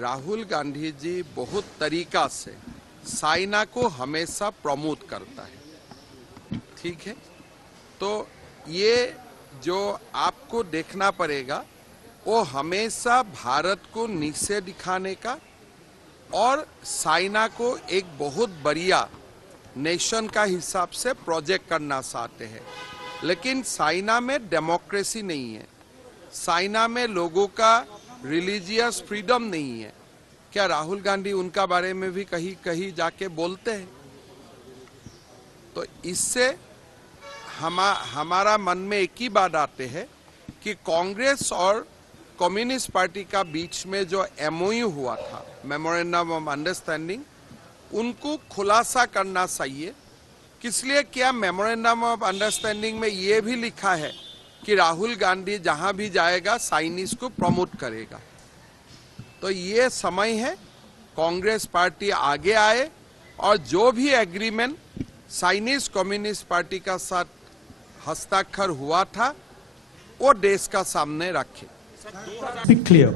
राहुल गांधी जी बहुत तरीका से चाइना को हमेशा प्रमोट करता है, ठीक है। तो ये जो आपको देखना पड़ेगा वो हमेशा भारत को नीचे दिखाने का और चाइना को एक बहुत बढ़िया नेशन का हिसाब से प्रोजेक्ट करना चाहते हैं। लेकिन चाइना में डेमोक्रेसी नहीं है, चाइना में लोगों का रिलीजियस फ्रीडम नहीं है। क्या राहुल गांधी उनका बारे में भी कहीं कहीं जाके बोलते हैं? तो इससे हमारा मन में एक ही बात आते है कि कांग्रेस और कम्युनिस्ट पार्टी का बीच में जो एमओयू हुआ था, मेमोरेंडम ऑफ अंडरस्टैंडिंग, उनको खुलासा करना चाहिए। इसलिए क्या मेमोरेंडम ऑफ अंडरस्टैंडिंग में ये भी लिखा है कि राहुल गांधी जहां भी जाएगा चाइनीज को प्रमोट करेगा। तो ये समय है कांग्रेस पार्टी आगे आए और जो भी एग्रीमेंट चाइनीज कम्युनिस्ट पार्टी का साथ हस्ताक्षर हुआ था वो देश का सामने रखे। Be clear,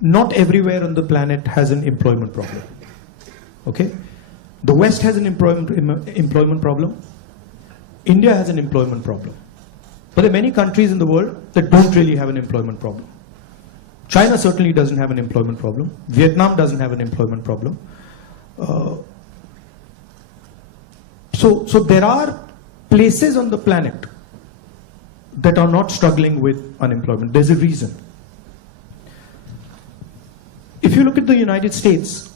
not everywhere on the planet has an employment problem. Okay, the West has an employment problem. India has an employment problem. But there are many countries in the world that don't really have an employment problem. China certainly doesn't have an employment problem. Vietnam doesn't have an employment problem. So there are places on the planet that are not struggling with unemployment. There's a reason. If you look at the United States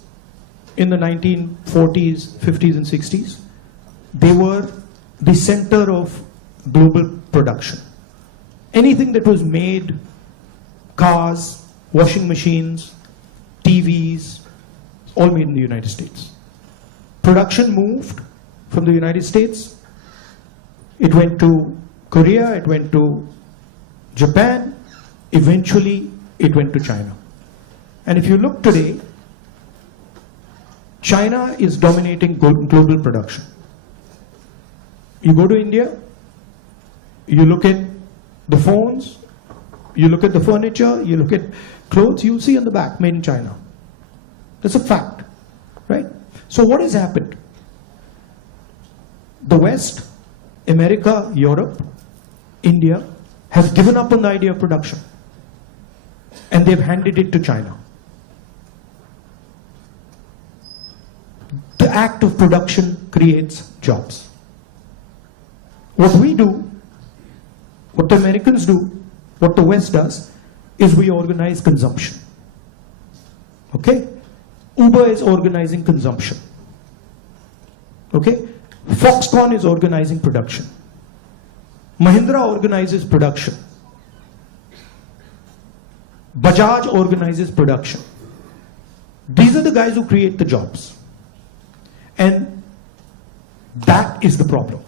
in the 1940s, 50s and 60s, they were the center of global production. Anything that was made, cars, washing machines, TVs, all made in the United States. Production moved from the United States. It went to Korea, it went to Japan, eventually it went to China. And if you look today, China is dominating global production. You go to India, you look at the phones, you look at the furniture, you look at clothes, you'll see on the back, made in China. That's a fact, right? So what has happened? The West, America, Europe, India has given up on the idea of production and they've handed it to China. The act of production creates jobs. What we do, what the Americans do, what the West does, is we organize consumption. Okay? Uber is organizing consumption. Okay? Foxconn is organizing production. Mahindra organizes production. Bajaj organizes production. These are the guys who create the jobs. And that is the problem.